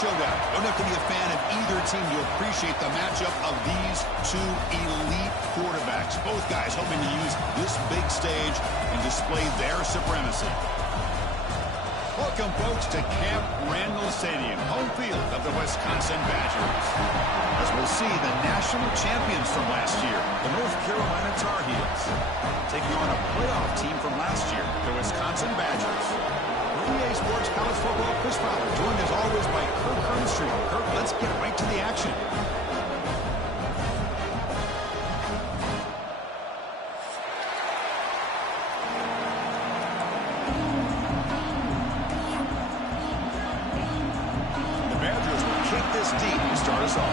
showdown. Don't have to be a fan of either team to appreciate the matchup of these two elite quarterbacks. Both guys hoping to use this big stage and display their supremacy. Welcome, folks, to Camp Randall Stadium, home field of the Wisconsin Badgers. As we'll see, the national champions from last year, the North Carolina Tar Heels, taking on a playoff team from last year, the Wisconsin Badgers. EA Sports College Football Chris Fowler, joined as always by Kirk Hermstreet. Kirk, let's get right to the action. Deep to start us off.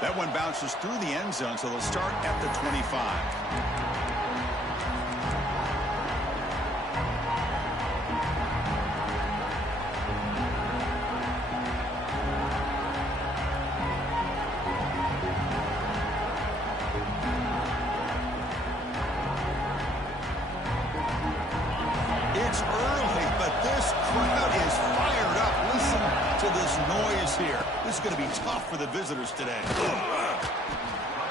That one bounces through the end zone, so they'll start at the 25. This is going to be tough for the visitors today.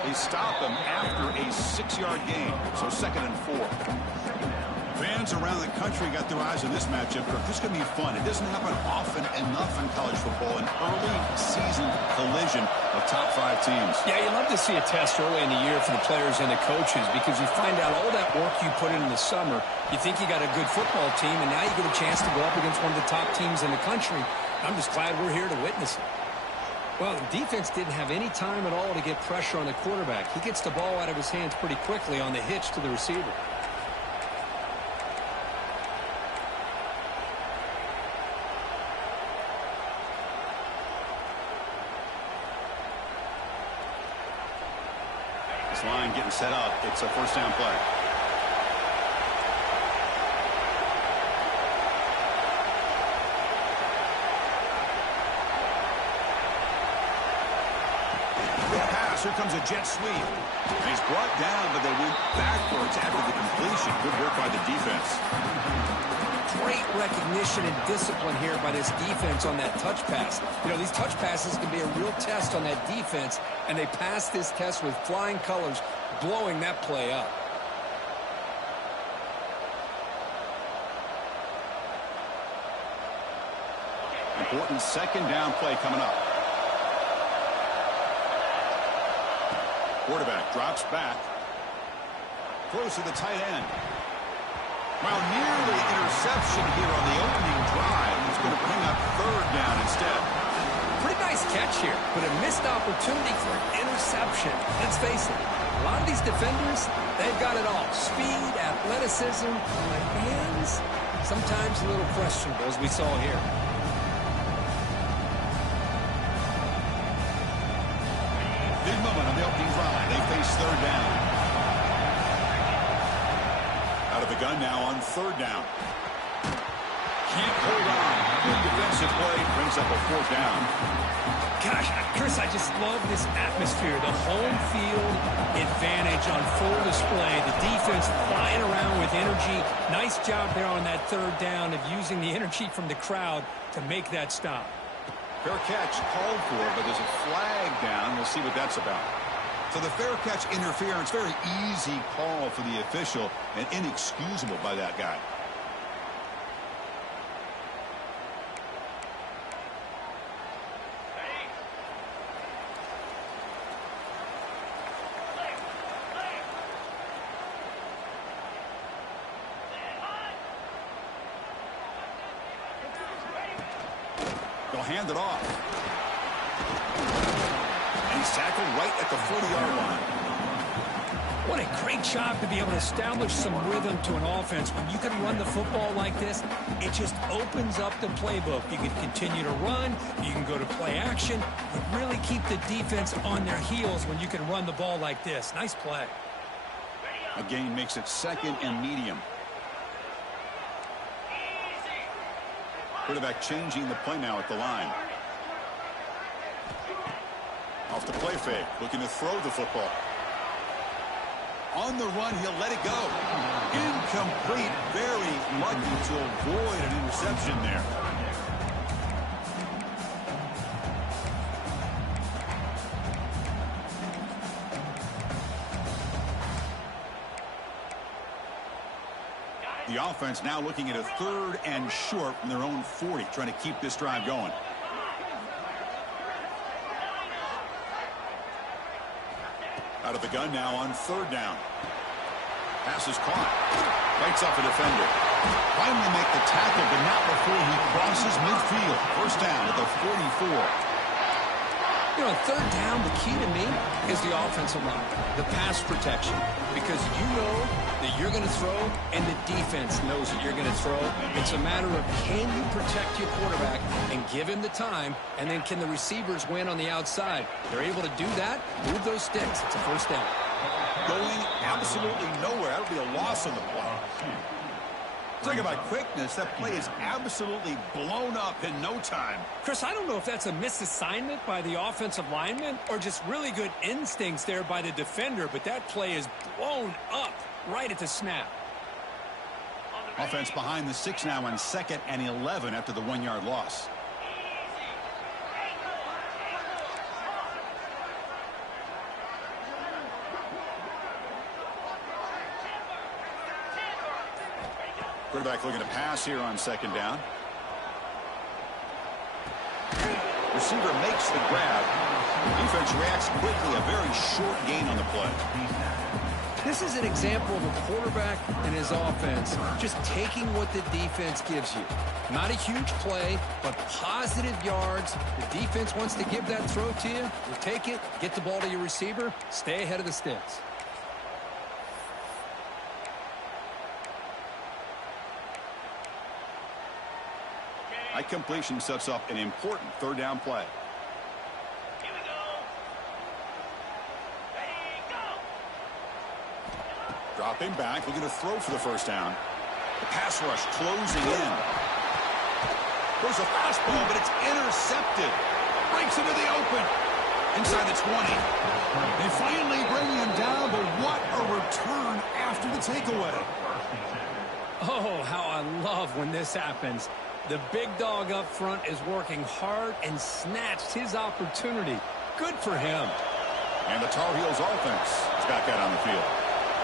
They stop him after a 6-yard gain, so 2nd and 4. Fans around the country got their eyes on this matchup. This is going to be fun. It doesn't happen often enough in college football, an early season collision of top 5 teams. Yeah, you love to see a test early in the year for the players and the coaches because you find out all that work you put in the summer. You think you got a good football team, and now you get a chance to go up against one of the top teams in the country. I'm just glad we're here to witness it. Well, the defense didn't have any time at all to get pressure on the quarterback. He gets the ball out of his hands pretty quickly on the hitch to the receiver. This line getting set up. It's a first down play. Here comes a jet sweep. And he's brought down, but they went backwards after the completion. Good work by the defense. Great recognition and discipline here by this defense on that touch pass. You know, these touch passes can be a real test on that defense, and they passed this test with flying colors, blowing that play up. Important second down play coming up. Quarterback drops back. Throws to the tight end. Well, nearly interception here on the opening drive. It's going to bring up 3rd down instead. Pretty nice catch here, but a missed opportunity for an interception. Let's face it, a lot of these defenders, they've got it all. Speed, athleticism, but hands, sometimes a little questionable, as we saw here. Big moment on the opening drive. They face 3rd down. Out of the gun now on 3rd down. Can't hold on. Good defensive play. Brings up a 4th down. Gosh, Chris, I just love this atmosphere. The home field advantage on full display. The defense flying around with energy. Nice job there on that 3rd down of using the energy from the crowd to make that stop. Fair catch called for, but there's a flag down. We'll see what that's about. So the fair catch interference, very easy call for the official and inexcusable by that guy. They'll hand it off. And he's tackled right at the 40-yard line. What a great job to be able to establish some rhythm to an offense. When you can run the football like this, it just opens up the playbook. You can continue to run. You can go to play action. You really keep the defense on their heels when you can run the ball like this. Nice play. A gain makes it 2nd and medium. Quarterback changing the play now at the line. Off the play fake, looking to throw the football. On the run, he'll let it go. Incomplete. Very lucky to avoid an interception there. The offense now looking at a 3rd and short from their own 40, trying to keep this drive going. Out of the gun now on 3rd down. Pass is caught. Fights off a defender. Finally make the tackle, but not before he crosses midfield. First down at the 44. You know, 3rd down, the key to me is the offensive line, the pass protection, because you know that you're going to throw and the defense knows that you're going to throw. It's a matter of can you protect your quarterback and give him the time, and then can the receivers win on the outside? They're able to do that, move those sticks. It's a first down. Going absolutely nowhere. That'll be a loss on the play. Talk about quickness. That play is absolutely blown up in no time. Chris, I don't know if that's a misassignment by the offensive lineman or just really good instincts there by the defender, but that play is blown up right at the snap. Offense behind the 6 now on 2nd and 11 after the 1-yard loss. Quarterback looking to pass here on 2nd down. Receiver makes the grab. Defense reacts quickly. A very short gain on the play. This is an example of a quarterback and his offense just taking what the defense gives you. Not a huge play, but positive yards. The defense wants to give that throw to you. You take it, get the ball to your receiver, stay ahead of the sticks. High completion sets up an important 3rd down play. Here we go. Ready, go. Dropping back, looking to throw for the first down. The pass rush closing in. There's a fastball, but it's intercepted. Breaks into the open. Inside the 20. They finally bring him down, but what a return after the takeaway. Oh, how I love when this happens. The big dog up front is working hard and snatched his opportunity. Good for him. And the Tar Heels offense is back out on the field.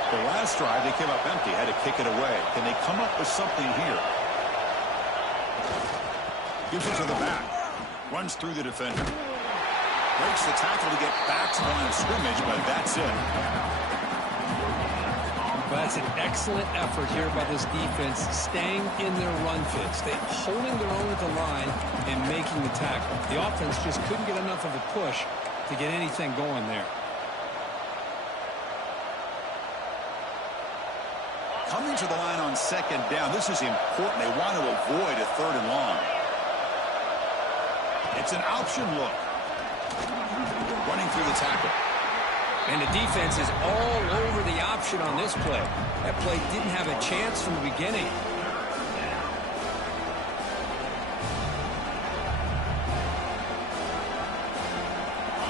The last drive, they came up empty, had to kick it away. Can they come up with something here? Gives it to the back. Runs through the defender. Breaks the tackle to get back to the line of scrimmage, but that's it. But that's an excellent effort here by this defense, staying in their run fits. They're holding their own at the line and making the tackle. The offense just couldn't get enough of a push to get anything going there. Coming to the line on 2nd down. This is important. They want to avoid a 3rd and long. It's an option look. Running through the tackle. And the defense is all over the option on this play. That play didn't have a chance from the beginning.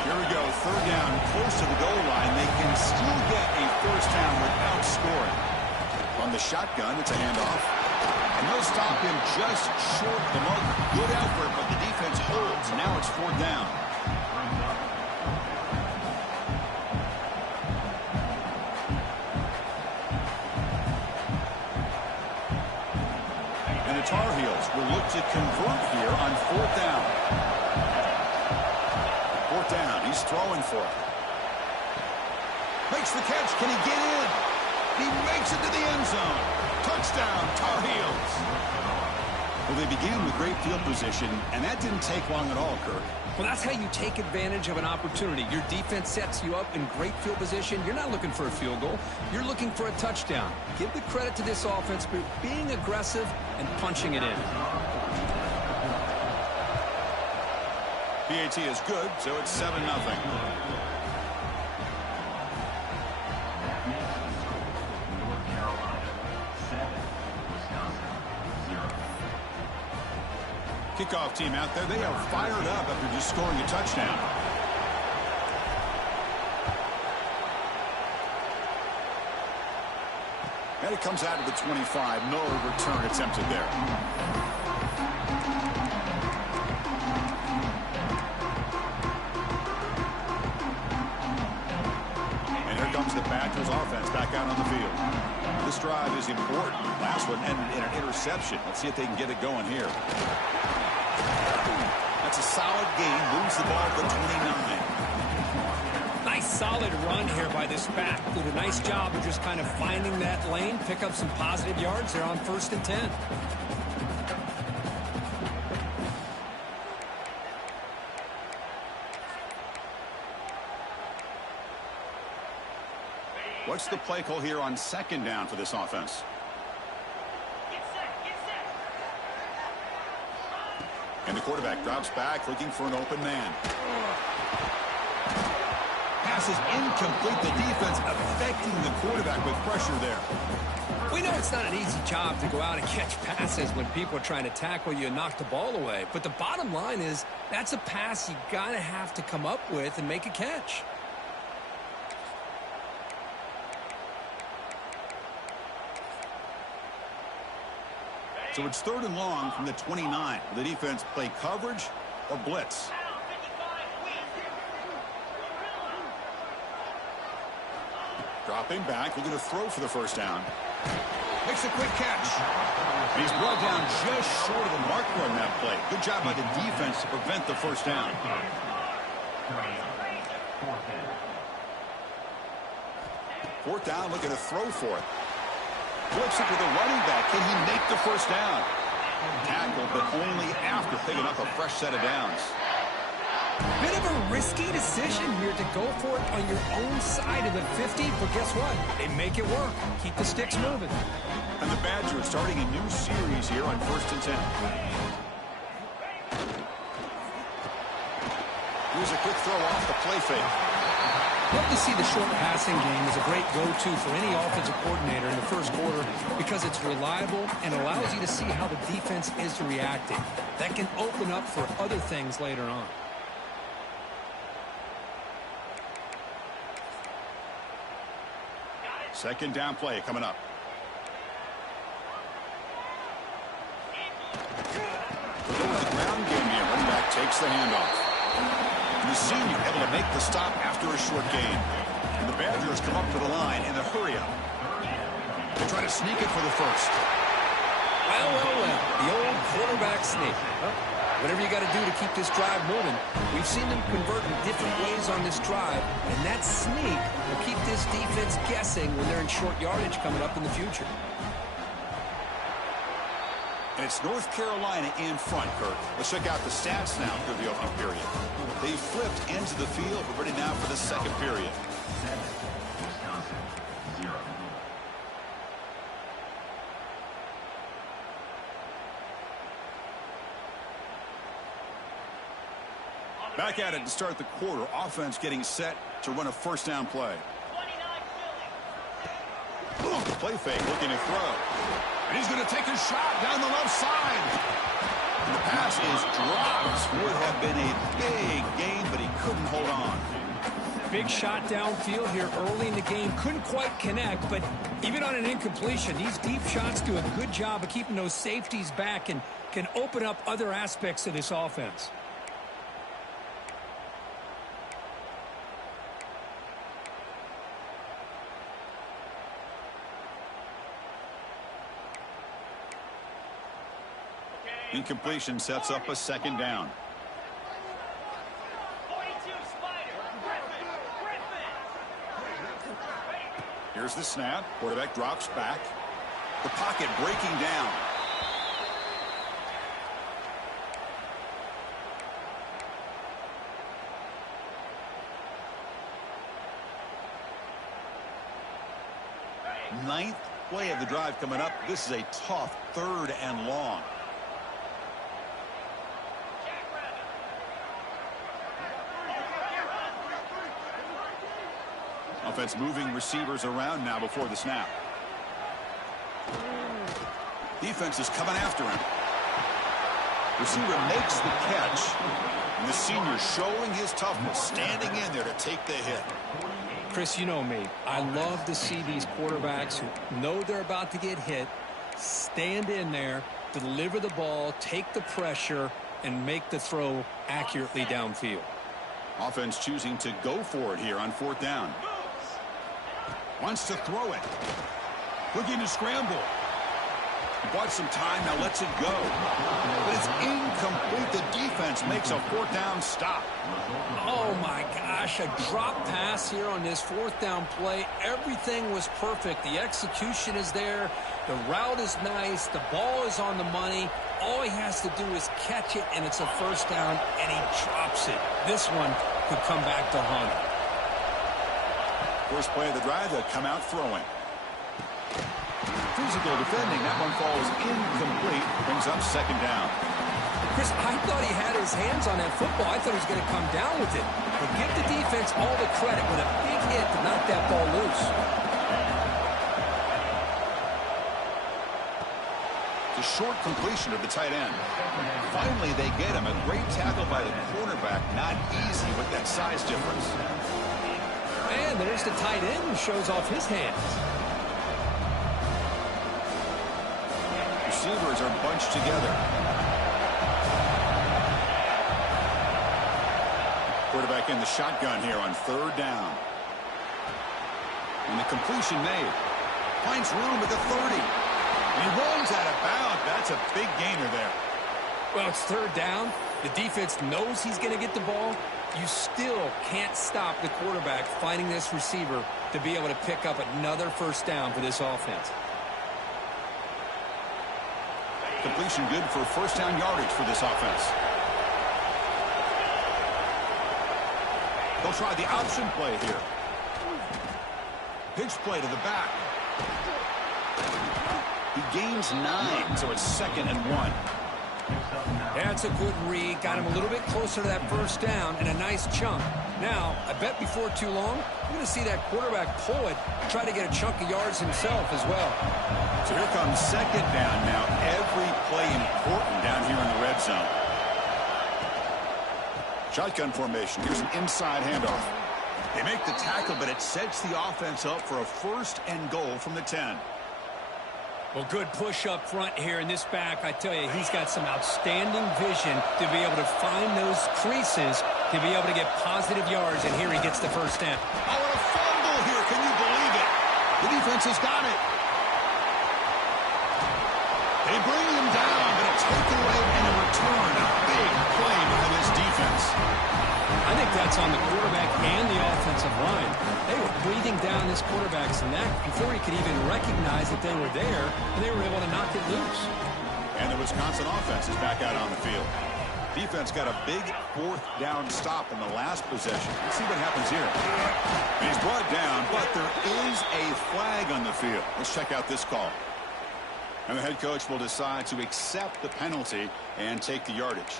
Here we go, 3rd down, close to the goal line. They can still get a first down without scoring. On the shotgun, it's a handoff. And they'll stop him just short of the mark. Good effort, but the defense holds. Now it's 4th down. Tar Heels will look to convert here on 4th down. 4th down. He's throwing for it. Makes the catch. Can he get in? He makes it to the end zone. Touchdown, Tar Heels. Well, they began with great field position, and that didn't take long at all, Kirk. Well, that's how you take advantage of an opportunity. Your defense sets you up in great field position. You're not looking for a field goal. You're looking for a touchdown. Give the credit to this offense for being aggressive and punching it in. PAT is good, so it's 7-0. Kickoff team out there. They are fired up after just scoring a touchdown. And it comes out of the 25. No return attempted there. And here comes the Badgers offense back out on the field. This drive is important. Last one ended in an interception. Let's see if they can get it going here. That's a solid gain. Moves the ball to the 29. Nice solid run here by this back. Did a nice job of just kind of finding that lane, pick up some positive yards there on 1st and 10. What's the play call here on 2nd down for this offense? Get set, get set. And the quarterback drops back looking for an open man. Pass is incomplete. The defense affecting the quarterback with pressure there. We know it's not an easy job to go out and catch passes when people are trying to tackle you and knock the ball away. But the bottom line is that's a pass you got to have to come up with and make a catch. So it's 3rd and long from the 29. Will the defense play coverage or blitz? Now, 55, win. Dropping back, looking to throw for the 1st down. Makes a quick catch. And he's brought down just short of the marker on that play. Good job by the defense to prevent the 1st down. 4th down, looking to throw for it. Flips it to the running back. Can he make the 1st down? Tackled, but only after picking up a fresh set of downs. Bit of a risky decision here to go for it on your own side of the 50, but guess what? They make it work. Keep the sticks moving. And the Badgers starting a new series here on 1st and 10. Here's a quick throw off the play fake. Love to see the short passing game as a great go-to for any offensive coordinator in the 1st quarter because it's reliable and allows you to see how the defense is reacting. That can open up for other things later on. Second down play coming up. Going to the ground game here. Running back takes the handoff. And the senior able to make the stop after a short gain. And the Badgers come up to the line in a hurry-up. They try to sneak it for the 1st. Well. The old quarterback sneak. Whatever you got to do to keep this drive moving. We've seen them convert in different ways on this drive, and that sneak will keep this defense guessing when they're in short yardage coming up in the future. And it's North Carolina in front, Kirk. Let's check out the stats now through the opening period. They flipped into the field. We're ready now for the 2nd period. Back at it to start the quarter. Offense getting set to run a 1st down play. 29, Play fake, looking to throw. And he's going to take a shot down the left side. And the pass is dropped. Would have been a big gain, but he couldn't hold on. Big shot downfield here early in the game. Couldn't quite connect, but even on an incompletion, these deep shots do a good job of keeping those safeties back and can open up other aspects of this offense. Incompletion sets up a 2nd down. 42, Spider. Griffin. Here's the snap. Quarterback drops back. The pocket breaking down. Ninth play of the drive coming up. This is a tough 3rd and long. Offense moving receivers around now before the snap. Defense is coming after him. Receiver makes the catch. And the senior showing his toughness, standing in there to take the hit. Chris, you know me. I love to see these quarterbacks who know they're about to get hit, stand in there, deliver the ball, take the pressure, and make the throw accurately downfield. Offense choosing to go for it here on 4th down. Wants to throw it. Looking to scramble. Bought some time, now lets it go. But it's incomplete. The defense makes a 4th down stop. Oh, my gosh, a drop pass here on this 4th down play. Everything was perfect. The execution is there. The route is nice. The ball is on the money. All he has to do is catch it, and it's a 1st down, and he drops it. This one could come back to haunt him. First play of the drive, they'll come out throwing. Physical defending. That one falls incomplete. Brings up 2nd down. Chris, I thought he had his hands on that football. I thought he was going to come down with it. But give the defense all the credit with a big hit to knock that ball loose. The short completion of the tight end. Finally, they get him. A great tackle by the cornerback. Not easy with that size difference. And there's the tight end who shows off his hands. Receivers are bunched together. Quarterback in the shotgun here on 3rd down. And the completion made. Finds room at the 30. And he runs out of bounds. That's a big gainer there. Well, it's 3rd down. The defense knows he's going to get the ball. You still can't stop the quarterback finding this receiver to be able to pick up another 1st down for this offense. Completion good for 1st down yardage for this offense. They'll try the option play here. Pitch play to the back. He gains 9, so it's 2nd and 1. That's a good read. Got him a little bit closer to that 1st down and a nice chunk. Now, I bet before too long, you're going to see that quarterback pull it, try to get a chunk of yards himself as well. So here comes 2nd down now. Every play important down here in the red zone. Shotgun formation. Here's an inside handoff. They make the tackle, but it sets the offense up for a 1st and goal from the 10. Well, good push up front here in this back. I tell you, he's got some outstanding vision to be able to find those creases, to be able to get positive yards, and here he gets the 1st down. Oh, and a fumble here. Can you believe it? The defense has got it. They bring him down, but a takeaway and a return. A big play by this defense. I think that's on the quarterback and the offensive line. They were breathing down this quarterback's neck before he could even recognize that they were there, and they were able to knock it loose. And the Wisconsin offense is back out on the field. Defense got a big 4th down stop in the last possession. Let's see what happens here. And he's brought down, but there is a flag on the field. Let's check out this call. And the head coach will decide to accept the penalty and take the yardage.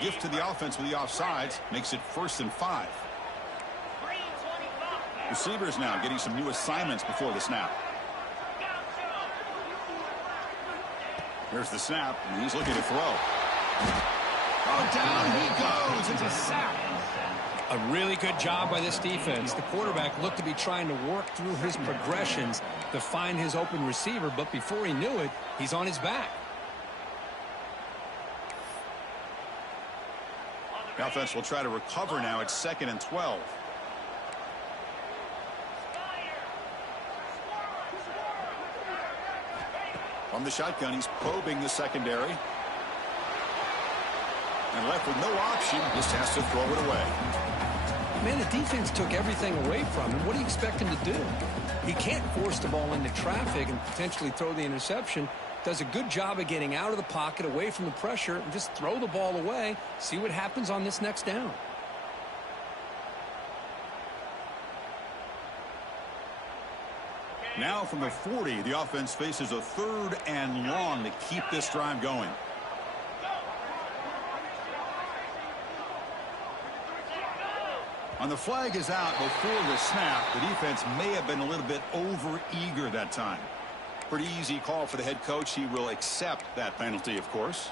Gift to the offense with the offsides makes it 1st and 5. Receivers now getting some new assignments before the snap. Here's the snap, and he's looking to throw. Oh, down he goes. It's a sack. A really good job by this defense. The quarterback looked to be trying to work through his progressions to find his open receiver, but before he knew it, he's on his back. The offense will try to recover now. It's 2nd and 12. From the shotgun, he's probing the secondary. And left with no option, just has to throw it away. Man, the defense took everything away from him. What do you expect him to do? He can't force the ball into traffic and potentially throw the interception. Does a good job of getting out of the pocket, away from the pressure, and just throw the ball away. See what happens on this next down. Now from the 40, the offense faces a 3rd and long to keep this drive going. On the flag is out before the snap. The defense may have been a little bit over-eager that time. Pretty easy call for the head coach. He will accept that penalty, of course.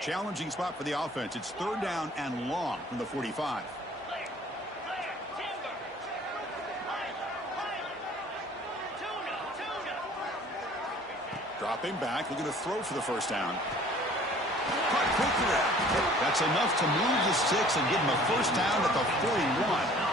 Challenging spot for the offense. It's 3rd down and long from the 45. Dropping back, looking to throw for the 1st down. Caught quickly. That's enough to move the sticks and give him a 1st down at the 41.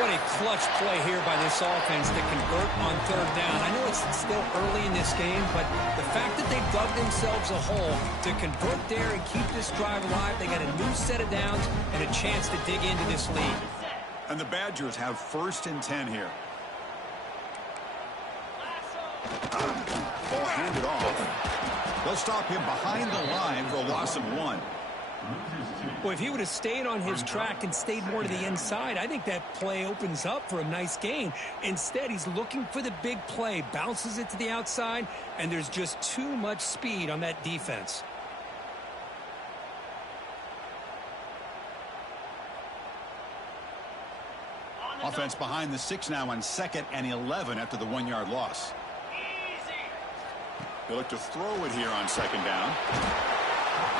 What a clutch play here by this offense to convert on 3rd down. I know it's still early in this game, but the fact that they dug themselves a hole to convert there and keep this drive alive, they got a new set of downs and a chance to dig into this lead. And the Badgers have 1st and 10 here. Ball handed off. They'll stop him behind the line for a loss of 1. Well, if he would have stayed on his track and stayed more to the inside, I think that play opens up for a nice gain. Instead, he's looking for the big play, bounces it to the outside, and there's just too much speed on that defense. Offense behind the 6 now on 2nd and 11 after the 1-yard loss. They look to throw it here on 2nd down.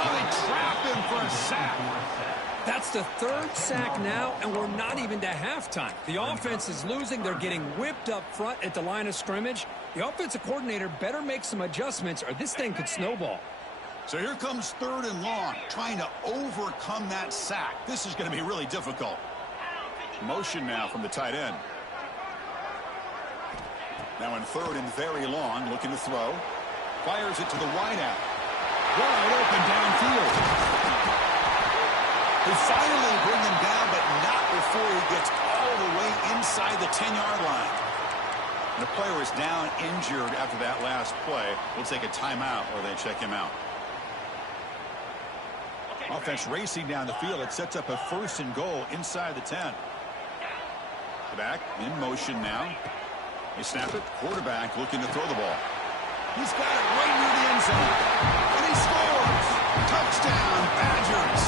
Oh, they trap him for a sack. That's the 3rd sack now, and we're not even to halftime. The offense is losing. They're getting whipped up front at the line of scrimmage. The offensive coordinator better make some adjustments or this thing could snowball. So here comes 3rd and long, trying to overcome that sack. This is going to be really difficult. Motion now from the tight end. Now in 3rd and very long, looking to throw. Fires it to the wideout. Wide open downfield. They finally bring him down, but not before he gets all the way inside the 10-yard line. The player is down injured after that last play. We'll take a timeout or they check him out. Offense racing down the field. It sets up a 1st and goal inside the 10. Back in motion now. They snap it. Quarterback looking to throw the ball. He's got it right near the end zone. And he scores. Touchdown, Badgers.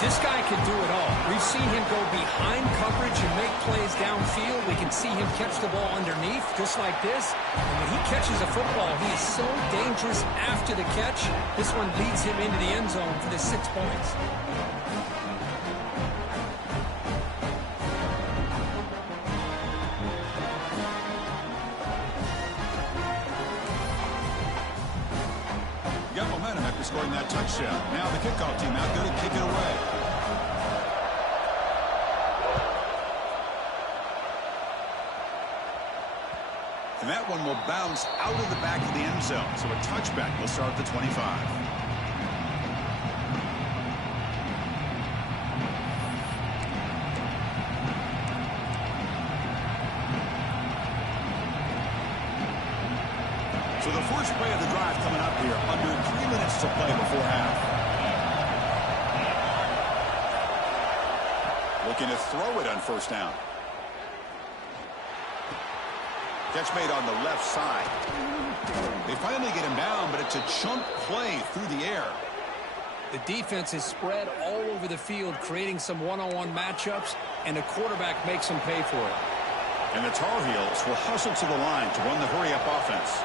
This guy can do it all. We've seen him go behind coverage and make plays downfield. We can see him catch the ball underneath, just like this. And when he catches a football, he is so dangerous after the catch. This one leads him into the end zone for the 6 points. Got momentum after scoring that touchdown. Now the kickoff team out there to kick it away. And that one will bounce out of the back of the end zone. So a touchback will start at the 25. So the first play of the drive coming up here, under 3 minutes to play before half. Looking to throw it on 1st down. Catch made on the left side. They finally get him down, but it's a chunk play through the air. The defense is spread all over the field, creating some one-on-one matchups, and the quarterback makes them pay for it. And the Tar Heels will hustle to the line to run the hurry-up offense.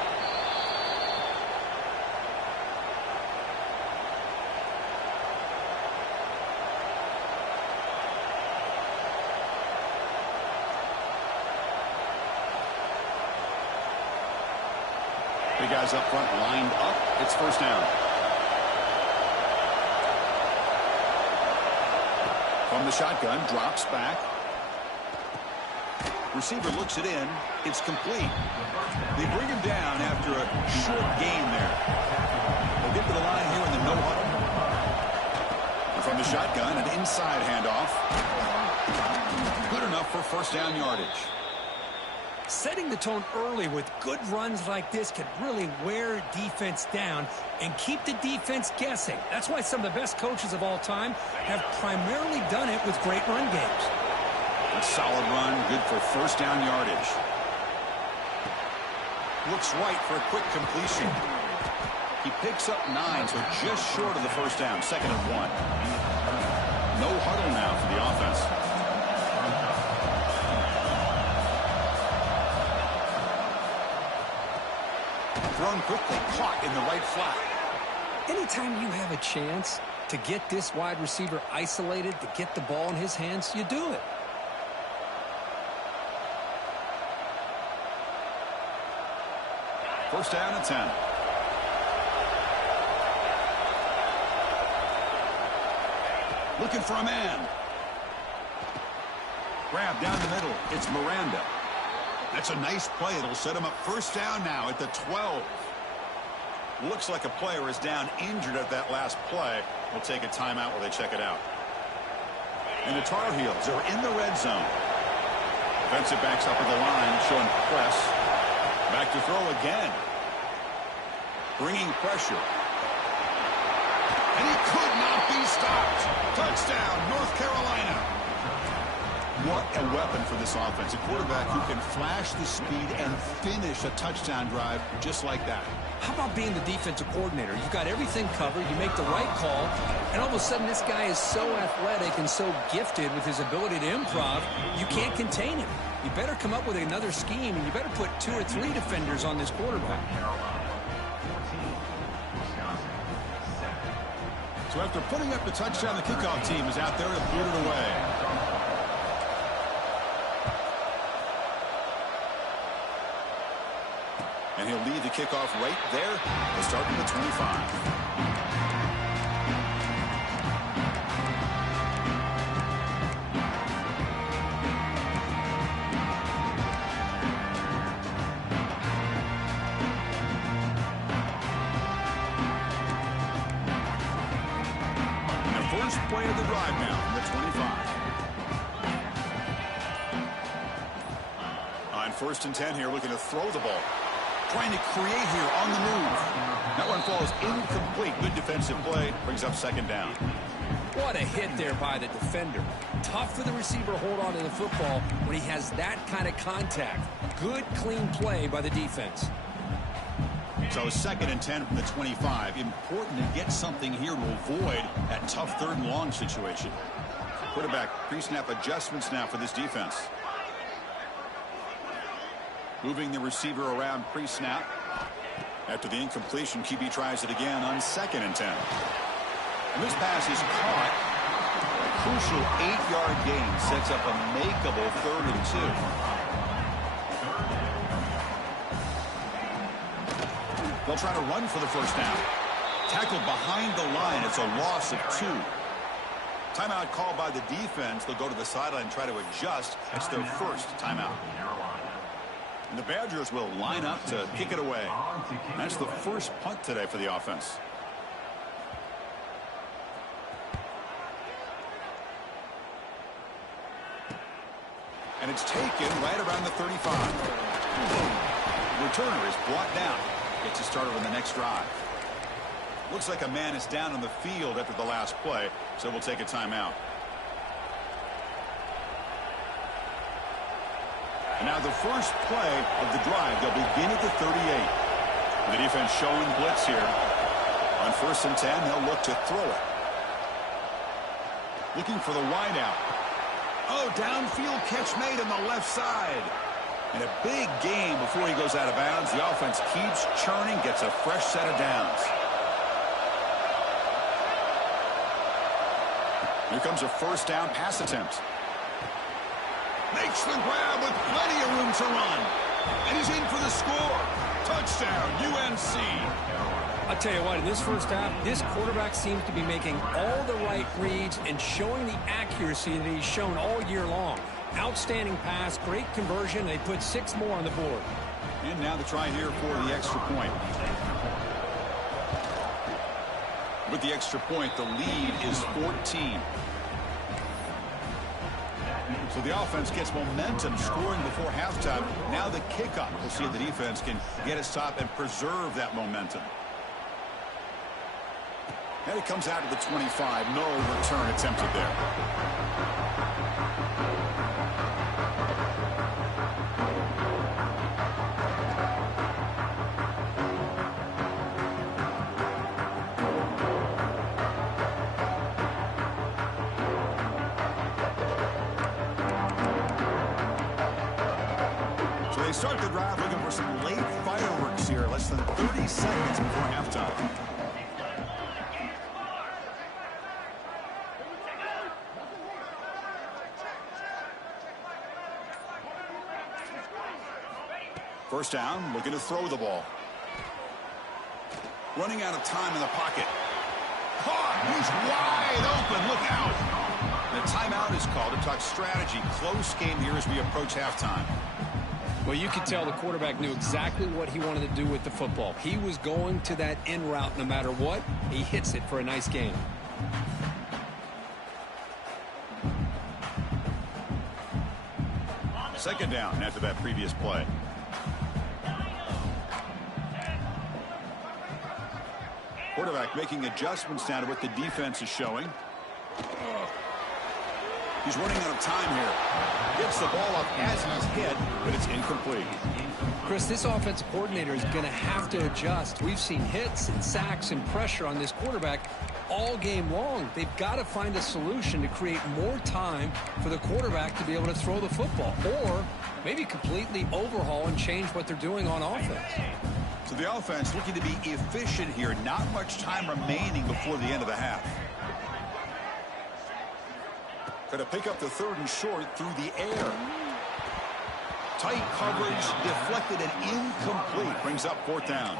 The guys up front lined up. It's 1st down. From the shotgun, drops back. Receiver looks it in. It's complete. They bring him down after a short gain there. They'll get to the line here in the no huddle. And from the shotgun, an inside handoff. Good enough for 1st down yardage. Setting the tone early with good runs like this can really wear defense down and keep the defense guessing. That's why some of the best coaches of all time have primarily done it with great run games. A solid run, good for 1st down yardage. Looks right for a quick completion. He picks up 9, so just short of the 1st down, 2nd and 1. No huddle now for the offense. Thrown quickly, caught in the right flat. Anytime you have a chance to get this wide receiver isolated, to get the ball in his hands, you do it. First down and 10. Looking for a man. Grab down the middle. It's Miranda. That's a nice play. It'll set him up first down now at the 12. Looks like a player is down injured at that last play. We'll take a timeout while they check it out. And the Tar Heels are in the red zone. Defensive backs up at the line, showing press. Back to throw again. Bringing pressure. And he could not be stopped. Touchdown, North Carolina. What a weapon for this offense. A quarterback who can flash the speed and finish a touchdown drive just like that. How about being the defensive coordinator? You've got everything covered. You make the right call. And all of a sudden, this guy is so athletic and so gifted with his ability to improv, you can't contain him. You better come up with another scheme, and you better put 2 or 3 defenders on this quarterback. So after putting up the touchdown, the kickoff team is out there to boot it away. And he'll lead the kickoff right there. They'll start from the 25. First play of the drive now from the 25. On first and 10 here, looking to throw the ball. Trying to create here on the move. That one falls incomplete. Good defensive play. Brings up second down. What a hit there by the defender. Tough for the receiver to hold on to the football when he has that kind of contact. Good, clean play by the defense. So second and 10 from the 25. Important to get something here to avoid that tough third and long situation. Quarterback pre-snap adjustments now for this defense. Moving the receiver around pre-snap. After the incompletion, QB tries it again on second and 10. And this pass is caught. A crucial 8-yard gain sets up a makeable 3rd and 2. They'll try to run for the first down. Tackled behind the line. It's a loss of 2. Timeout called by the defense. They'll go to the sideline and try to adjust. It's their first timeout. And the Badgers will line up to kick it away. That's the first punt today for the offense. And it's taken right around the 35. Returner is brought down. Gets it started on the next drive. Looks like a man is down on the field after the last play, so we'll take a timeout. And now the first play of the drive. They'll begin at the 38. The defense showing blitz here. On first and 10, they'll look to throw it. Looking for the wideout. Oh, downfield catch made on the left side. And a big gain before he goes out of bounds. The offense keeps churning, gets a fresh set of downs. Here comes a first down pass attempt. Makes the grab with plenty of room to run. And he's in for the score. Touchdown, UNC. I'll tell you what, in this first half, this quarterback seems to be making all the right reads and showing the accuracy that he's shown all year long. Outstanding pass, great conversion. They put 6 more on the board. And now the try here for the extra point. With the extra point, the lead is 14. So the offense gets momentum, scoring before halftime. Now the kickoff. We'll see if the defense can get a stop and preserve that momentum. And it comes out to the 25. No return attempted there. Start the drive looking for some late fireworks here. Less than 30 seconds before halftime. First down, looking to throw the ball. Running out of time in the pocket. Caught! He's wide open. Look out! The timeout is called to talk strategy. Close game here as we approach halftime. Well, you could tell the quarterback knew exactly what he wanted to do with the football. He was going to that in route no matter what. He hits it for a nice gain. Second down after that previous play. Quarterback making adjustments now to what the defense is showing. He's running out of time here. Gets the ball up as he's hit, but it's incomplete. Chris, this offensive coordinator is going to have to adjust. We've seen hits and sacks and pressure on this quarterback all game long. They've got to find a solution to create more time for the quarterback to be able to throw the football, or maybe completely overhaul and change what they're doing on offense. So the offense looking to be efficient here. Not much time remaining before the end of the half. Going to pick up the 3rd and short through the air. Tight coverage, deflected and incomplete. Brings up 4th down.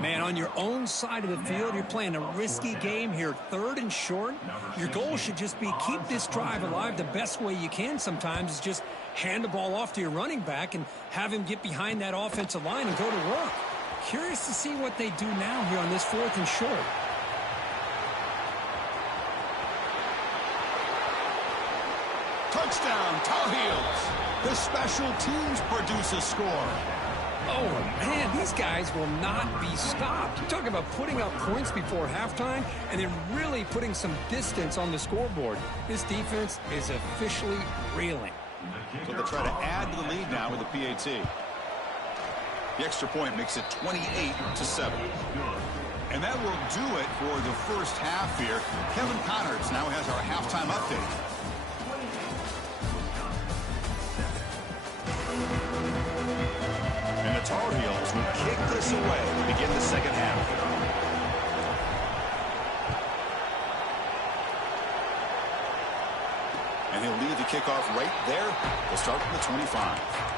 Man, on your own side of the field, you're playing a risky game here. 3rd and short. Your goal should just be keep this drive alive. The best way you can sometimes is just hand the ball off to your running back and have him get behind that offensive line and go to work. Curious to see what they do now here on this 4th and short. Touchdown, Tar Heels. The special teams produce a score. Oh, man, these guys will not be stopped. You're talking about putting up points before halftime and then really putting some distance on the scoreboard. This defense is officially reeling. So they'll try to add to the lead now with the PAT. The extra point makes it 28-7. And that will do it for the first half here. Kevin Connors now has our halftime update. And the Tar Heels will kick this away to begin the second half. And he'll lead the kickoff right there. We'll start from the 25.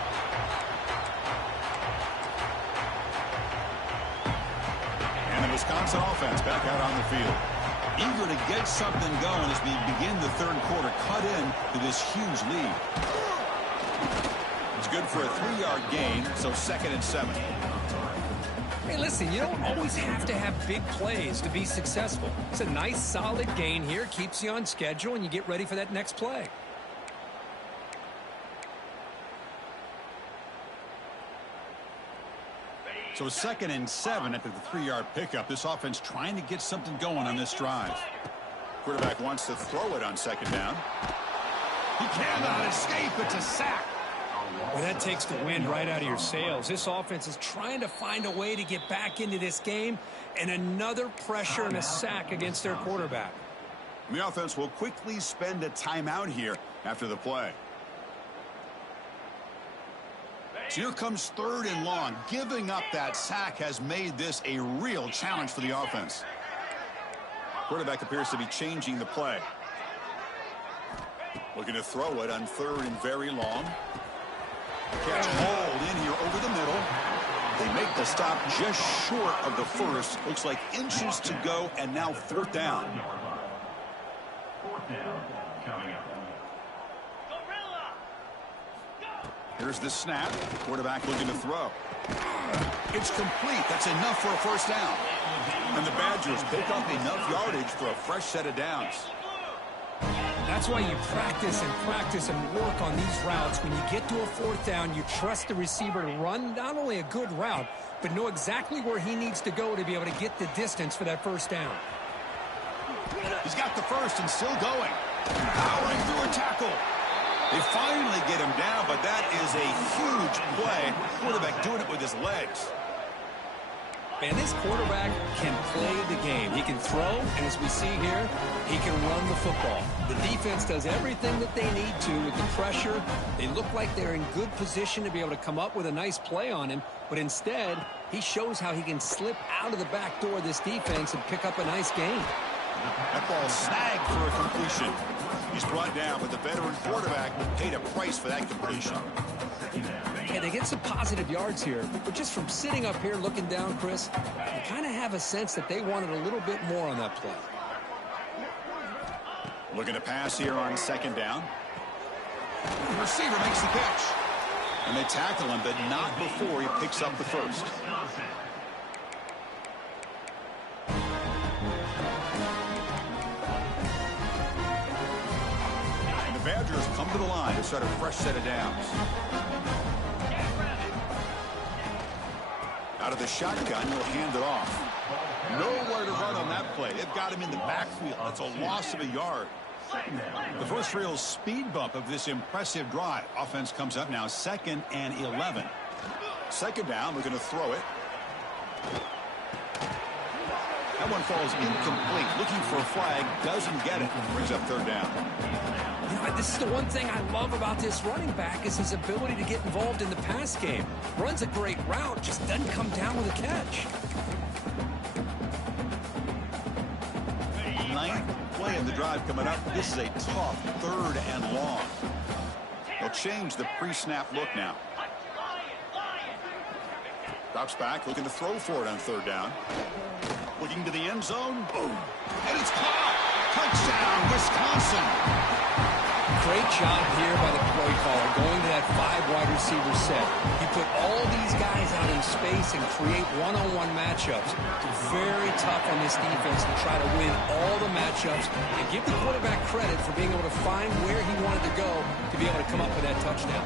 And the Wisconsin offense back out on the field. Eager to get something going as we begin the 3rd quarter. Cut in to this huge lead. It's good for a 3-yard gain, so 2nd and 7. Hey, listen, you don't always have to have big plays to be successful. It's a nice, solid gain here. Keeps you on schedule, and you get ready for that next play. So 2nd and 7 after the 3-yard pickup. This offense trying to get something going on this drive. Quarterback wants to throw it on 2nd down. He cannot escape. It's a sack. Well, that takes the wind right out of your sails. This offense is trying to find a way to get back into this game, and another pressure and a sack against their quarterback. The offense will quickly spend a timeout here after the play. So here comes 3rd and long. Giving up that sack has made this a real challenge for the offense. Quarterback appears to be changing the play. Looking to throw it on 3rd and very long. Catch hauled in here over the middle. They make the stop just short of the first. Looks like inches to go, and now 4th down. 4th down coming up. Here's the snap. Quarterback looking to throw. It's complete. That's enough for a 1st down. And the Badgers pick up enough yardage for a fresh set of downs. That's why you practice and work on these routes. When you get to a 4th down, you trust the receiver to run not only a good route, but know exactly where he needs to go to be able to get the distance for that 1st down. He's got the first and still going. Powering through a tackle. They finally get him down, but that is a huge play. Quarterback doing it with his legs. And this quarterback can play the game. He can throw, and as we see here, he can run the football. The defense does everything that they need to with the pressure. They look like they're in good position to be able to come up with a nice play on him, but instead, he shows how he can slip out of the back door of this defense and pick up a nice gain. That ball snagged for a completion. He's brought down, but the veteran quarterback paid a price for that completion. Hey, they get some positive yards here, but just from sitting up here looking down, Chris, you kind of have a sense that they wanted a little bit more on that play. Looking to pass here on second down. The receiver makes the catch. And they tackle him, but not before he picks up the first. And the Badgers come to the line to start a fresh set of downs. Out of the shotgun, he'll hand it off. Nowhere to run on that play. They've got him in the backfield. That's a loss of a yard. The first real speed bump of this impressive drive. Offense comes up now 2nd and 11. Second down, we're going to throw it. That one falls incomplete. Looking for a flag, doesn't get it. Brings up third down. You know, this is the one thing I love about this running back is his ability to get involved in the pass game. Runs a great route, just doesn't come down with a catch. Ninth play in the drive coming up. This is a tough 3rd and long. They'll change the pre-snap look now. Drops back, looking to throw for it on 3rd down. Looking to the end zone. Boom. And it's caught. Touchdown, Wisconsin. Great job here by the play caller going to that 5 wide receiver set. He put all these guys out in space and create one-on-one matchups. Very tough on this defense to try to win all the matchups and give the quarterback credit for being able to find where he wanted to go to be able to come up with that touchdown.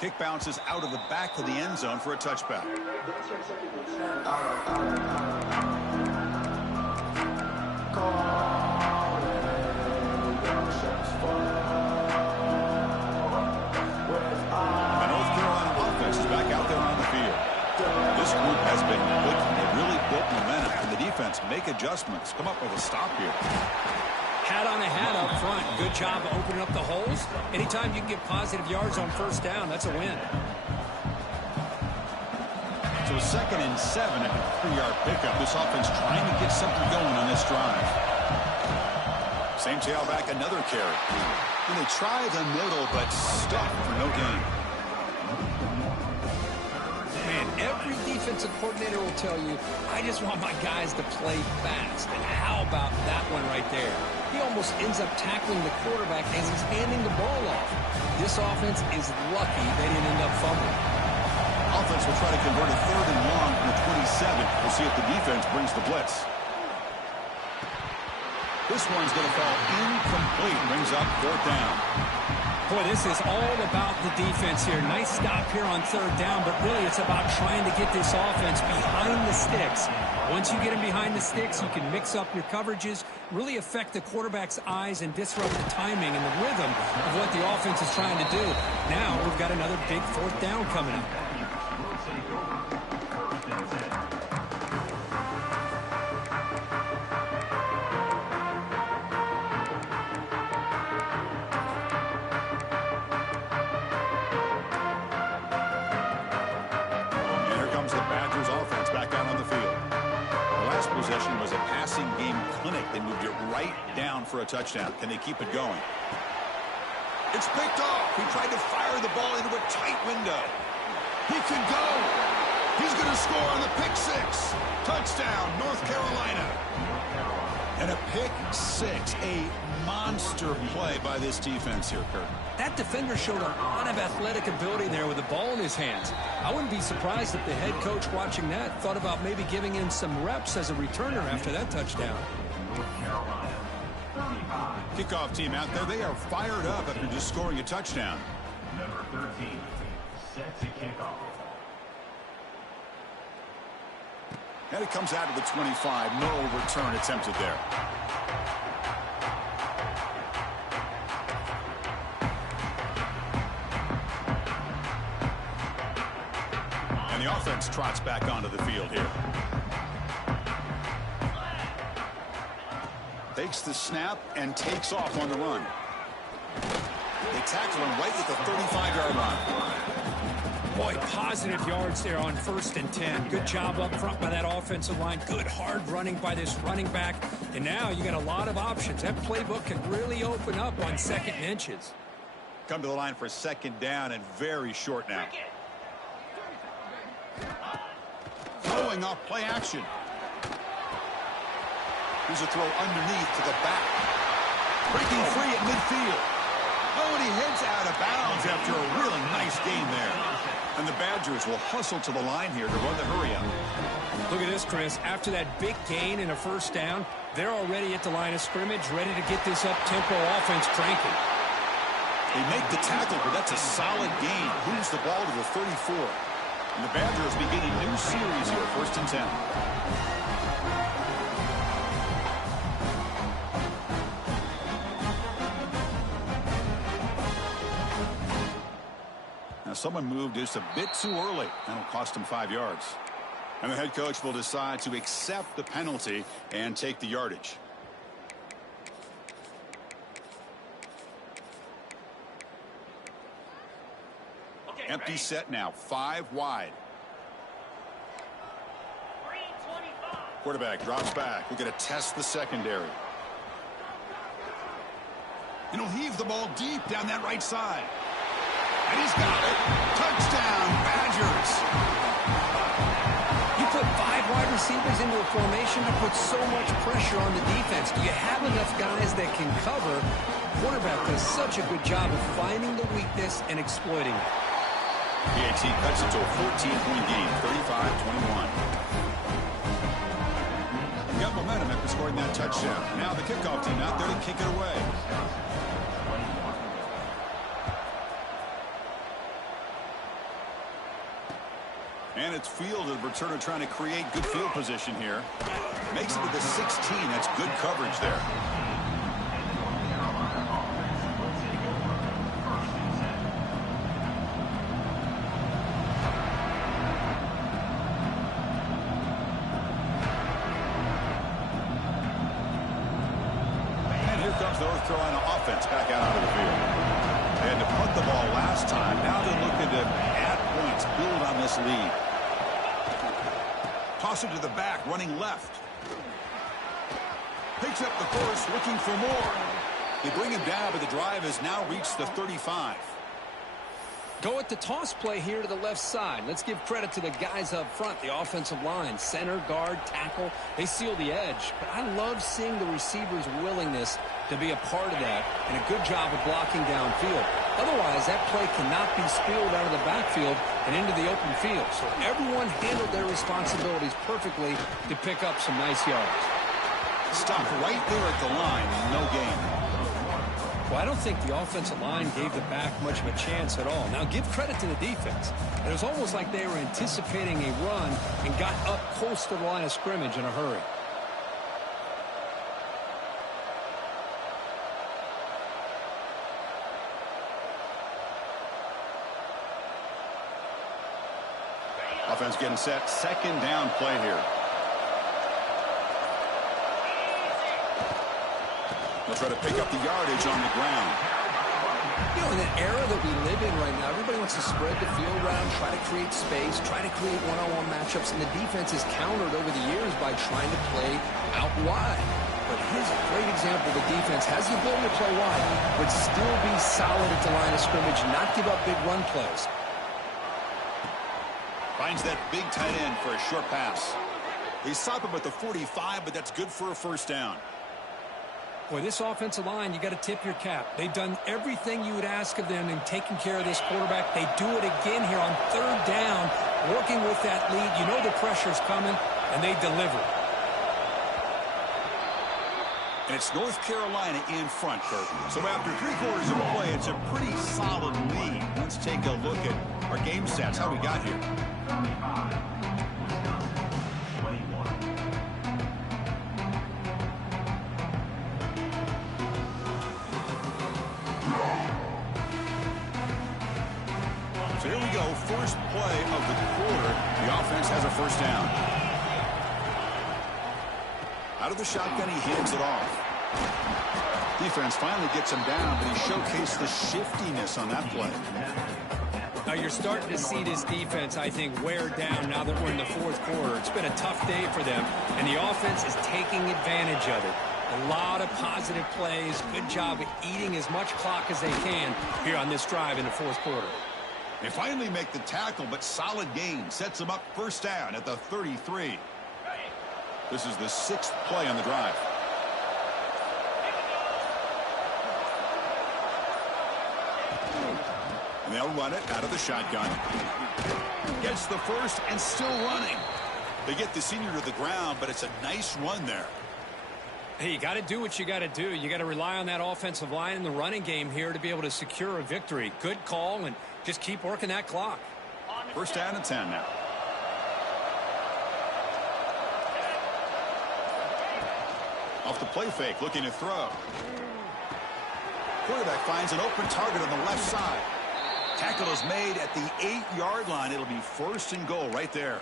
Kick bounces out of the back of the end zone for a touchback. The North Carolina offense is back out there on the field. This group has been clicking. They really built momentum, and the defense make adjustments. Come up with a stop here. Hat on a hat up front. Good job opening up the holes. Anytime you can get positive yards on first down, that's a win. So 2nd and 7 at a 3-yard pickup. This offense trying to get something going on this drive. Same tailback, another carry. And they try the middle, but stuck for no gain. Man, every defensive coordinator will tell you, I just want my guys to play fast. And how about that one right there? He almost ends up tackling the quarterback as he's handing the ball off. This offense is lucky they didn't end up fumbling. Offense will try to convert a 3rd and long from the 27. We'll see if the defense brings the blitz. This one's going to fall incomplete. Brings up 4th down. Boy, this is all about the defense here. Nice stop here on 3rd down, but really it's about trying to get this offense behind the sticks. Once you get them behind the sticks, you can mix up your coverages, really affect the quarterback's eyes and disrupt the timing and the rhythm of what the offense is trying to do. Now we've got another big 4th down coming up. Possession was a passing game clinic. They moved it right down for a touchdown. Can they keep it going? It's picked off. He tried to fire the ball into a tight window. He could go. He's going to score on the pick 6. Touchdown, North Carolina. And a pick 6, a monster play by this defense here, Kurt. That defender showed a lot of athletic ability there with the ball in his hands. I wouldn't be surprised if the head coach watching that thought about maybe giving him some reps as a returner after that touchdown. Kickoff team out there, they are fired up after just scoring a touchdown. Number 13, set to kick off. And it comes out to the 25. No return attempted there. And the offense trots back onto the field here. Takes the snap and takes off on the run. They tackle him right at the 35-yard line. Boy, positive yards there on 1st and 10. Good job up front by that offensive line. Good hard running by this running back. And now you got a lot of options. That playbook can really open up on 2nd and inches. Come to the line for 2nd down and very short now. Throwing off play action. Here's a throw underneath to the back. Breaking free at midfield. Oh, and he heads out of bounds after a really nice game there. And the Badgers will hustle to the line here to run the hurry up. Look at this, Chris. After that big gain and a 1st down, they're already at the line of scrimmage, ready to get this up-tempo offense cranking. They make the tackle, but that's a solid gain. Moves the ball to the 34. And the Badgers begin a new series here, 1st and 10. Now someone moved just a bit too early. That'll cost him 5 yards. And the head coach will decide to accept the penalty and take the yardage. Empty set now, 5 wide. Quarterback drops back. We're going to test the secondary. And he'll heave the ball deep down that right side. And he's got it. Touchdown, Badgers. You put 5 wide receivers into a formation to put so much pressure on the defense. Do you have enough guys that can cover? Quarterback does such a good job of finding the weakness and exploiting it. PAT cuts it to a 14-point game, 35-21. Got momentum after scoring that touchdown. Now the kickoff team out there to kick it away. And it's fielded. Returner trying to create good field position here. Makes it to the 16. That's good coverage there. Comes the North Carolina offense back out onto the field. They had to punt the ball last time. Now they're looking to add points, build on this lead. Toss it to the back, running left. Picks up the course, looking for more. They bring him down, but the drive has now reached the 35. Go at the toss play here to the left side. Let's give credit to the guys up front, the offensive line, center, guard, tackle. They seal the edge. But I love seeing the receivers' willingness to be a part of that and a good job of blocking downfield. Otherwise, that play cannot be spilled out of the backfield and into the open field. So everyone handled their responsibilities perfectly to pick up some nice yards. Stop right there at the line, no gain. Well, I don't think the offensive line gave the back much of a chance at all. Now, give credit to the defense. It was almost like they were anticipating a run and got up close to the line of scrimmage in a hurry. Offense getting set. 2nd down play here. They'll try to pick up the yardage on the ground. You know, in the era that we live in right now, everybody wants to spread the field around, try to create space, try to create one-on-one matchups, and the defense is countered over the years by trying to play out wide. But here's a great example. The defense has the ability to play wide, but still be solid at the line of scrimmage, not give up big run plays. Finds that big tight end for a short pass. They stop him at the 45, but that's good for a 1st down. Boy, this offensive line, you got to tip your cap. They've done everything you would ask of them in taking care of this quarterback. They do it again here on 3rd down, working with that lead. You know the pressure's coming, and they deliver. And it's North Carolina in front, Kurt. So after 3/4 of a play, it's a pretty solid lead. Let's take a look at our game stats, how we got here. So here we go, first play of the quarter. The offense has a 1st down. Out of the shotgun, he hands it off. Defense finally gets him down, but he showcased the shiftiness on that play. You're starting to see this defense, I think, wear down now that we're in the fourth quarter. It's been a tough day for them, and the offense is taking advantage of it. A lot of positive plays. Good job of eating as much clock as they can here on this drive in the fourth quarter. They finally make the tackle, but solid gain sets them up first down at the 33. This is the 6th play on the drive. And they'll run it out of the shotgun. Gets the first and still running. They get the senior to the ground, but it's a nice run there. Hey, you got to do what you got to do. You got to rely on that offensive line in the running game here to be able to secure a victory. Good call, and just keep working that clock. First down and 10 now. Off the play fake, looking to throw. Quarterback finds an open target on the left side. Tackle is made at the 8-yard line. It'll be first and goal right there.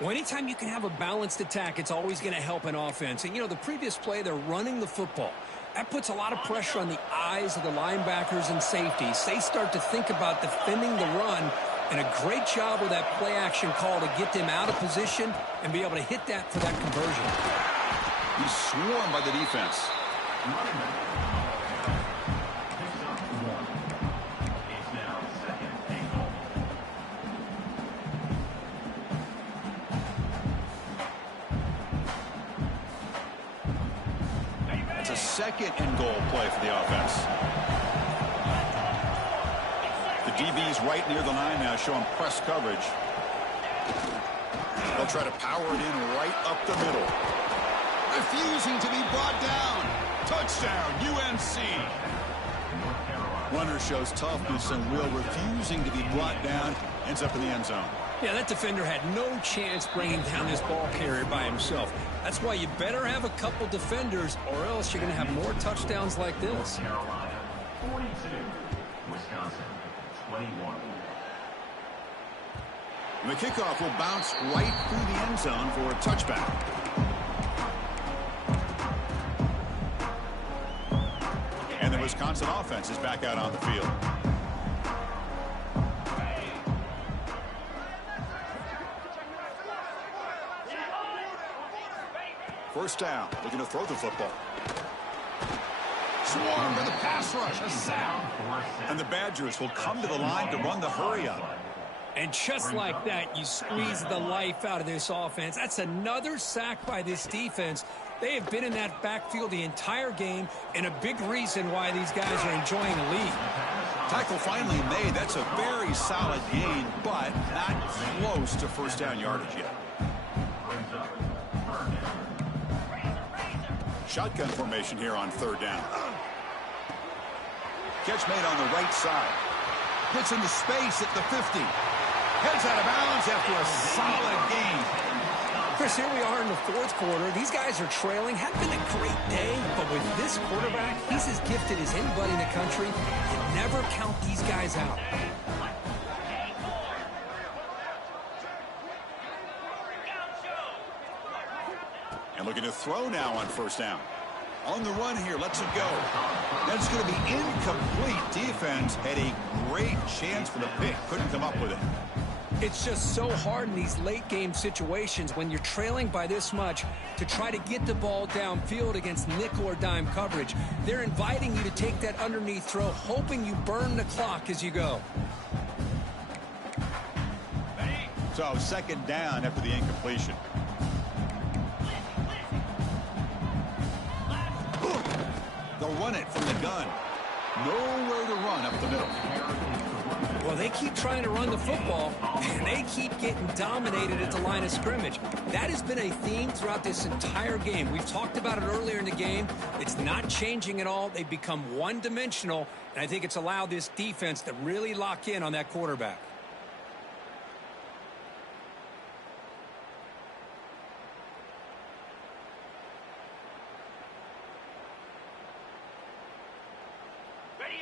Well, anytime you can have a balanced attack, it's always going to help an offense. And, you know, the previous play, they're running the football. That puts a lot of pressure on the eyes of the linebackers and safeties. They start to think about defending the run, and a great job with that play-action call to get them out of position and be able to hit that for that conversion. He's swarmed by the defense. It's a second and goal play for the offense. The DB's right near the line now, showing press coverage. They'll try to power it in right up the middle. Refusing to be brought down. Touchdown, UNC. Runner shows toughness and will, refusing to be brought down. Ends up in the end zone. Yeah, that defender had no chance bringing down this ball carrier by himself. That's why you better have a couple defenders, or else you're going to have more touchdowns like this. Carolina, 42. Wisconsin, 21. And the kickoff will bounce right through the end zone for a touchback. And the Wisconsin offense is back out on the field. First down, looking to throw the football. Swarm to the pass rush, a sack. And the Badgers will come to the line to run the hurry up. And just like that, you squeeze the life out of this offense. That's another sack by this defense. They have been in that backfield the entire game, and a big reason why these guys are enjoying the lead. Tackle finally made. That's a very solid gain, but not close to first down yardage yet. Shotgun formation here on third down. Catch made on the right side. Gets into space at the 50. Heads out of bounds after a solid gain. Chris, here we are in the fourth quarter. These guys are trailing. Having a great day, but with this quarterback, he's as gifted as anybody in the country. You never count these guys out. And looking to throw now on first down. On the run here, lets it go. That's going to be incomplete. Defense had a great chance for the pick. Couldn't come up with it. It's just so hard in these late game situations when you're trailing by this much to try to get the ball downfield against nickel or dime coverage. They're inviting you to take that underneath throw, hoping you burn the clock as you go. So second down after the incompletion. They'll run it from the gun. Nowhere to run up the middle. Well, they keep trying to run the football, and they keep getting dominated at the line of scrimmage. That has been a theme throughout this entire game. We've talked about it earlier in the game. It's not changing at all. They've become one-dimensional, and I think it's allowed this defense to really lock in on that quarterback.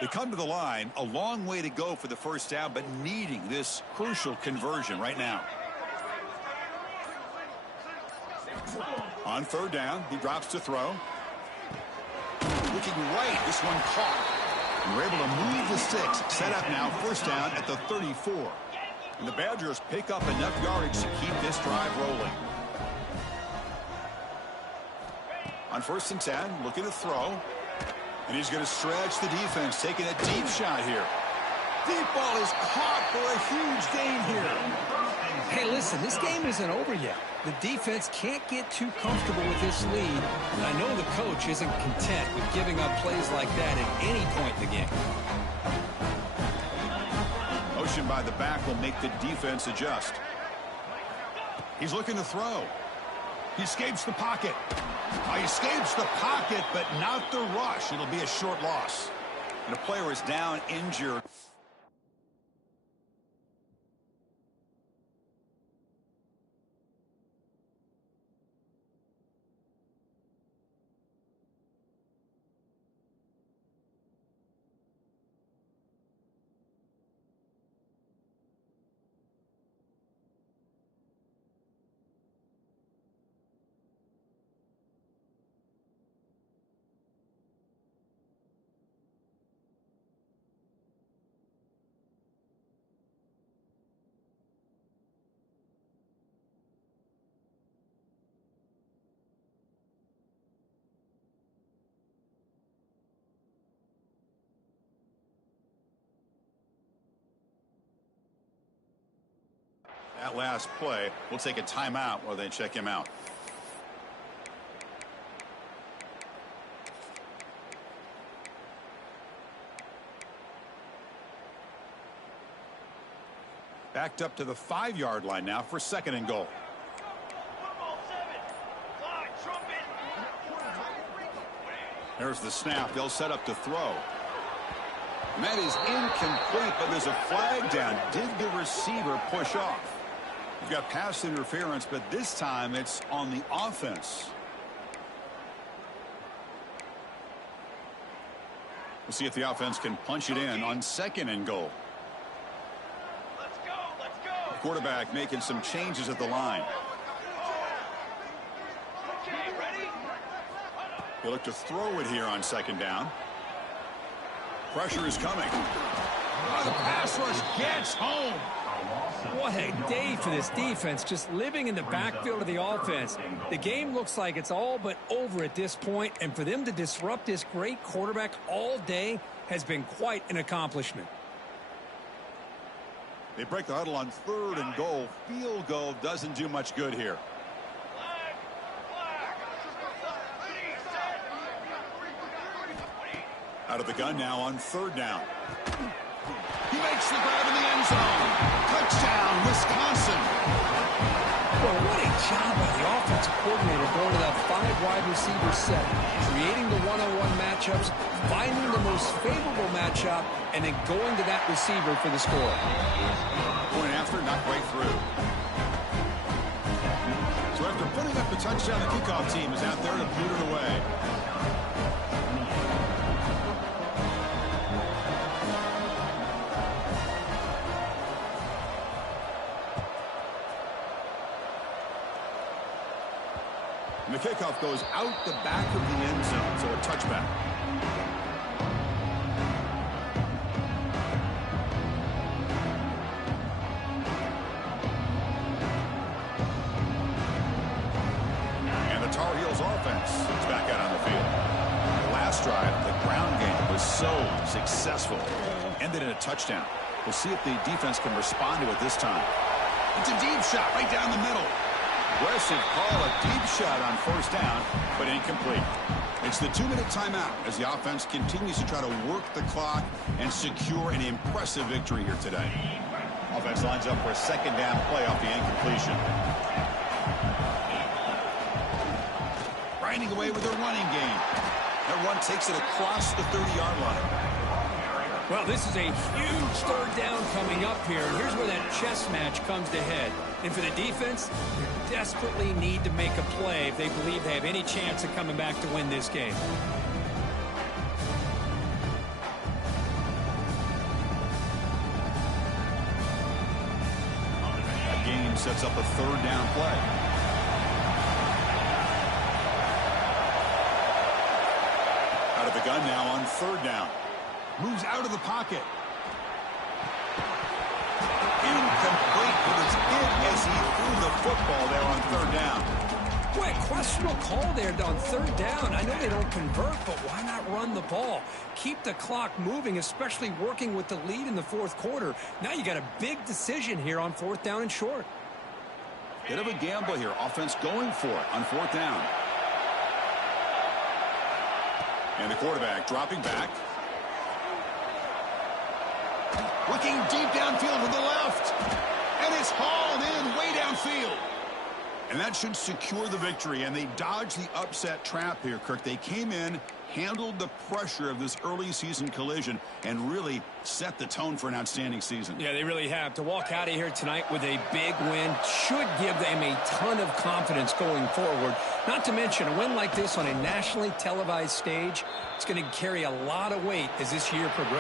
They come to the line, a long way to go for the first down, but needing this crucial conversion right now. On third down, he drops to throw. Looking right, this one caught. And we're able to move the sticks. Set up now, first down at the 34. And the Badgers pick up enough yardage to keep this drive rolling. On 1st and 10, looking to throw. And he's going to stretch the defense, taking a deep shot here. Deep ball is caught for a huge gain here. Hey, listen, this game isn't over yet. The defense can't get too comfortable with this lead, and I know the coach isn't content with giving up plays like that at any point in the game. Motion by the back will make the defense adjust. He's looking to throw. He escapes the pocket. He escapes the pocket, but not the rush. It'll be a short loss. And the player is down, injured. That last play, we'll take a timeout while they check him out. Backed up to the 5-yard line now for 2nd and goal. There's the snap. They'll set up to throw. And that is incomplete, but there's a flag down. Did the receiver push off? You've got pass interference, but this time it's on the offense. We'll see if the offense can punch it in on 2nd and goal. Let's go. The quarterback making some changes at the line. Okay, ready? They look to throw it here on 2nd down. Pressure is coming. The pass rush gets home. What a day for this defense, just living in the backfield of the offense. The game looks like it's all but over at this point, and for them to disrupt this great quarterback all day has been quite an accomplishment. They break the huddle on 3rd and goal. Field goal doesn't do much good here. Out of the gun now on 3rd down. He makes the grab in the end zone. Touchdown, Wisconsin. Well, what a job by the offensive coordinator going to that 5-wide receiver set, creating the one-on-one matchups, finding the most favorable matchup, and then going to that receiver for the score. Point after, not quite through. So after putting up the touchdown, the kickoff team is out there to boot it away. And the kickoff goes out the back of the end zone, so a touchback. And the Tar Heels offense is back out on the field. The last drive, the ground game was so successful. Ended in a touchdown. We'll see if the defense can respond to it this time. It's a deep shot right down the middle. Aggressive call, a deep shot on 1st down, but incomplete. It's the 2-minute timeout as the offense continues to try to work the clock and secure an impressive victory here today. Offense lines up for a 2nd down play off the incompletion. Grinding away with a running game. That run takes it across the 30-yard line. Well, this is a huge 3rd down coming up here. And here's where that chess match comes to head. And for the defense, they desperately need to make a play if they believe they have any chance of coming back to win this game. That game sets up a 3rd down play. Out of the gun now on 3rd down. Moves out of the pocket. Incomplete, but it's in as he threw the football there on third down. Boy, a questionable call there on third down. I know they don't convert, but why not run the ball? Keep the clock moving, especially working with the lead in the fourth quarter. Now you got a big decision here on fourth down and short. Bit of a gamble here. Offense going for it on fourth down. And the quarterback dropping back. Looking deep downfield to the left. And it's hauled in way downfield. And that should secure the victory. And they dodged the upset trap here, Kirk. They came in, handled the pressure of this early season collision, and really set the tone for an outstanding season. Yeah, they really have. To walk out of here tonight with a big win should give them a ton of confidence going forward. Not to mention, a win like this on a nationally televised stage, it's going to carry a lot of weight as this year progresses.